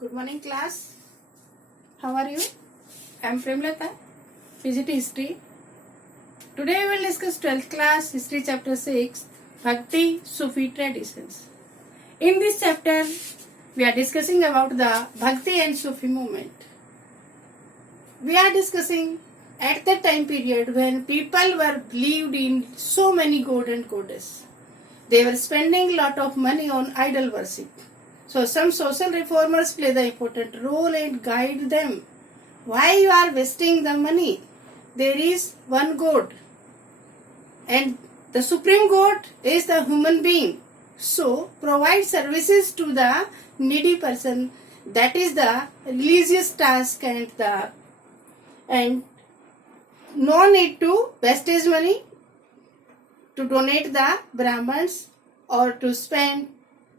Good morning class. How are you? I am Premlata, PGT History. Today we will discuss 12th class History chapter 6, Bhakti-Sufi traditions. In this chapter we are discussing about the Bhakti and Sufi movement. We are discussing at the time period when people were believed in so many god and goddess. They were spending lot of money on idol worship. So some social reformers play the important role and guide them. Why you are wasting the money? There is one God. And the supreme God is the human being. So provide services to the needy person. That is the religious task and no need to wastage money to donate the Brahmins or to spend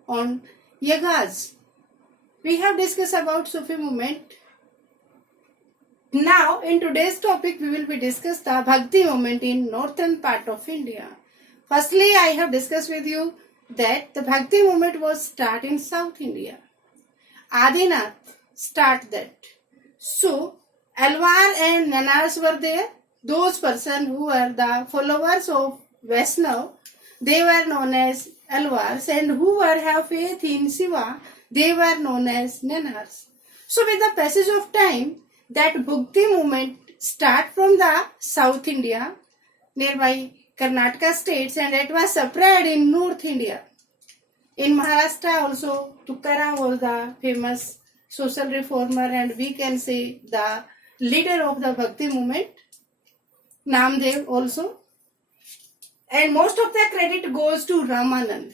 on yagas. We have discussed about Sufi movement. Now in today's topic we will be discuss the Bhakti movement in northern part of India. Firstly, I have discussed with you that the Bhakti movement was start in South India. Adinath start that. So Alwar and Nanars were there. Those persons who were the followers of Vaishnav, they were known as Alwars, and who were have faith in Shiva, they were known as Nanars. So with the passage of time, that Bhakti movement start from the South India, nearby Karnataka states, and it was spread in North India. In Maharashtra also, Tukaram was the famous social reformer, and we can say the leader of the Bhakti movement. Namdev also. And most of the credit goes to Ramanand.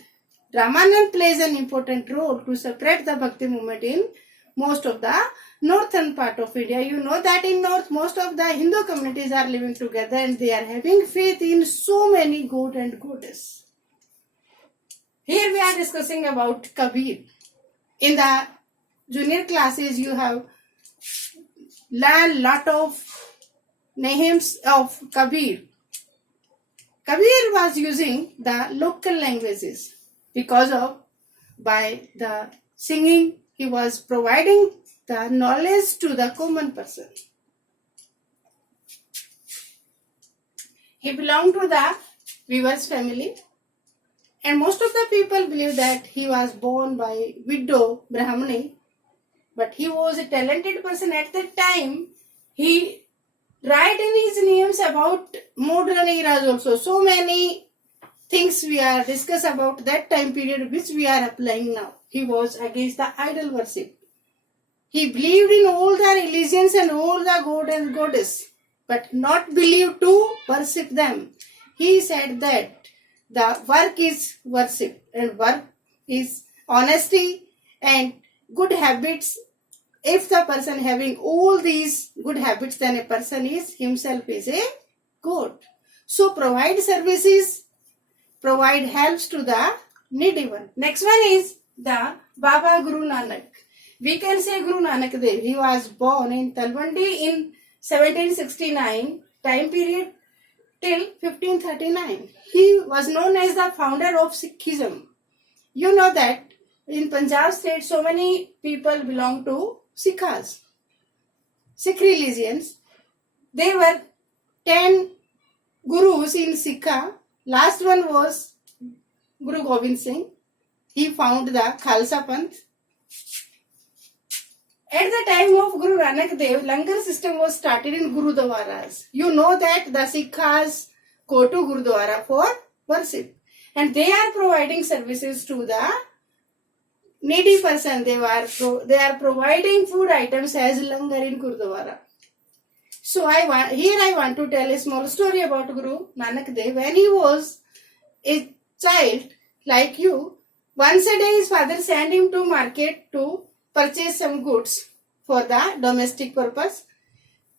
Ramanand plays an important role to separate the Bhakti movement in most of the northern part of India. You know that in north, most of the Hindu communities are living together and they are having faith in so many god and goddess. Here we are discussing about Kabir. In the junior classes, you have learned lot of names of Kabir. Kabir was using the local languages because of by the singing he was providing the knowledge to the common person. He belonged to the weavers family, and most of the people believe that he was born by widow Brahmani, but he was a talented person at that time. He write in his names about modern eras also. So many things we are discuss about that time period which we are applying now. He was against the idol worship. He believed in all the religions and all the god and goddess, but not believed to worship them. He said that the work is worship and work is honesty and good habits. If the person having all these good habits, then a person is himself is a god. So provide services, provide helps to the needy one. Next one is the Baba Guru Nanak. We can say Guru Nanak Dev. He was born in Talwandi in 1769, time period till 1539. He was known as the founder of Sikhism. You know that in Punjab state so many people belong to Sikhs, Sikh religions. There were 10 gurus in Sikha. Last one was Guru Gobind Singh. He found the Khalsa Panth. At the time of Guru Nanak Dev, Langar system was started in Gurudwaras. You know that the Sikhs go to Gurudwara for worship, and they are providing services to the needy person. They are providing food items as langar in Gurudwara. So I want to tell a small story about Guru Nanak Dev. When he was a child like you, once a day his father sent him to market to purchase some goods for the domestic purpose.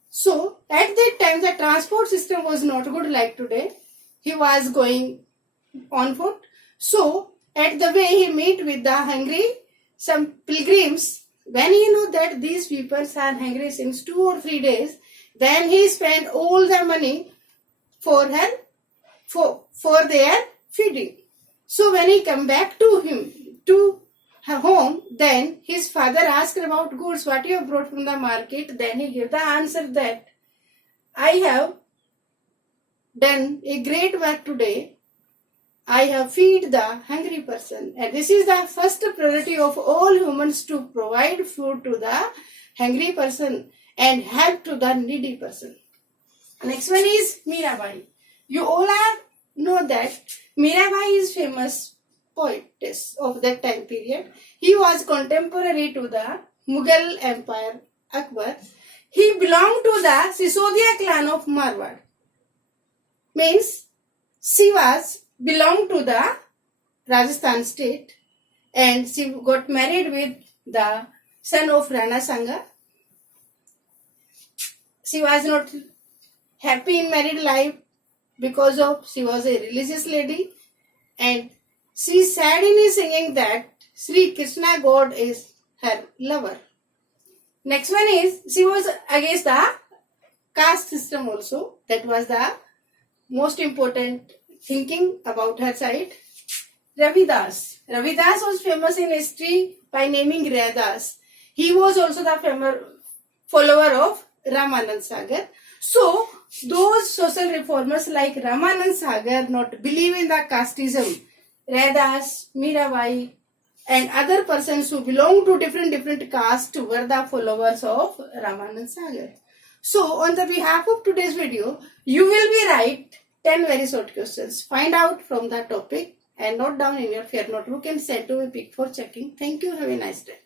So at that time the transport system was not good like today. He was going on foot. So at the way he met with the hungry some pilgrims. When he knew that these people are hungry since 2 or 3 days, then he spent all the money for their feeding. So when he come back to home, then his father asked about goods, what you have brought from the market. Then he gave the answer that I have done a great work today. I have feed the hungry person. And this is the first priority of all humans, to provide food to the hungry person and help to the needy person. Next one is Mirabai. You all know that Mirabai is famous poetess of that time period. He was contemporary to the Mughal Empire, Akbar. He belonged to the Sisodia clan of Marwar. Means she was belonged to the Rajasthan state, and she got married with the son of Rana Sanga. She was not happy in married life because of she was a religious lady, and she said in his singing that Sri Krishna God is her lover. Next one is she was against the caste system also. That was the most important thinking about her side. Ravidas. Ravidas was famous in history by naming Raidas. He was also the famous follower of Ramanand Sagar. So, those social reformers like Ramanand Sagar not believe in the casteism. Raidas, Mirabai, and other persons who belong to different castes were the followers of Ramanand Sagar. So, on the behalf of today's video, you will be write 10 very short questions. Find out from the topic and note down in your fair notebook and send to me pic for checking. Thank you. Have a nice day.